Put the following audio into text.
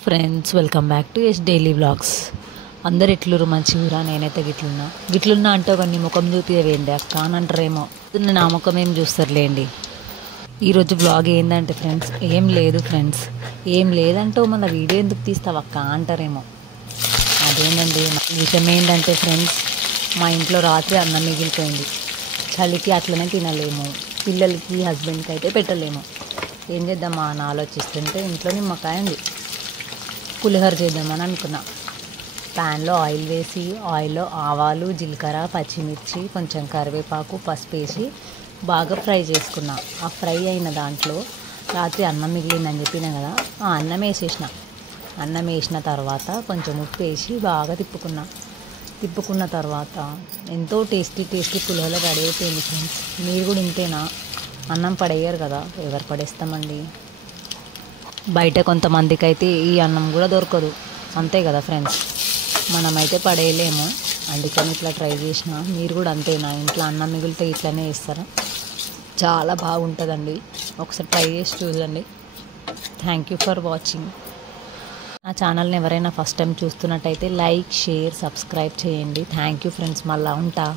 Friends welcome back to S daily vlogs. అందరు ఎట్లురు మంచిగురా? నేనైతే గిట్లున్నా అంటే ఒక నీ ముఖం చూపివేయండి అక్క అని అంటారేమో. నా ముఖం ఏం చూస్తారులేండి. ఈరోజు వ్లాగ్ ఏంటంటే ఫ్రెండ్స్, ఏం లేదంటే మన వీడియో ఎందుకు తీస్తావు అక్క అంటారేమో. అదేనండి విషయం ఏంటంటే ఫ్రెండ్స్, మా ఇంట్లో రాత్రి అన్నం మిగిలిపోయింది. చలికి అట్లనే తినలేము, పిల్లలకి హస్బెండ్కి అయితే పెట్టలేము. ఏం చేద్దామా అని ఆలోచిస్తుంటే ఇంట్లో నిమ్మకాయ ఉంది. పులిహోర చేద్దామని అనుకున్నా. ప్యాన్లో ఆయిల్ వేసి, ఆయిల్లో ఆవాలు, జీలకర్ర, పచ్చిమిర్చి, కొంచెం కరివేపాకు, పసుపు వేసి బాగా ఫ్రై చేసుకున్నా. ఆ ఫ్రై అయిన దాంట్లో రాత్రి అన్నం మిగిలిందని చెప్పినా కదా, ఆ అన్నం వేసిన తర్వాత కొంచెం ఉప్పు వేసి బాగా తిప్పుకున్న తర్వాత ఎంతో టేస్టీ పులిహోర రెడీ అయిపోయింది ఫ్రెండ్స్. మీరు కూడా ఇంతేనా? అన్నం పడేయరు కదా, ఎవరు పడేస్తామండి. బయట కొంతమందికి అయితే ఈ అన్నం కూడా దొరకదు, అంతే కదా ఫ్రెండ్స్. మనమైతే పడేయలేము, అందుకని ఇట్లా ట్రై చేసిన. మీరు కూడా అంతేనా? ఇంట్లో అన్నం మిగిలితే ఇట్లనే వేస్తారా? చాలా బాగుంటుందండి, ఒకసారి ట్రై చేసి చూడండి. Thank you for watching. నా ఛానల్ని ఎవరైనా ఫస్ట్ టైం చూస్తున్నట్టయితే లైక్, షేర్, సబ్స్క్రైబ్ చేయండి. థ్యాంక్ యూ ఫ్రెండ్స్, మళ్ళీ ఉంటా.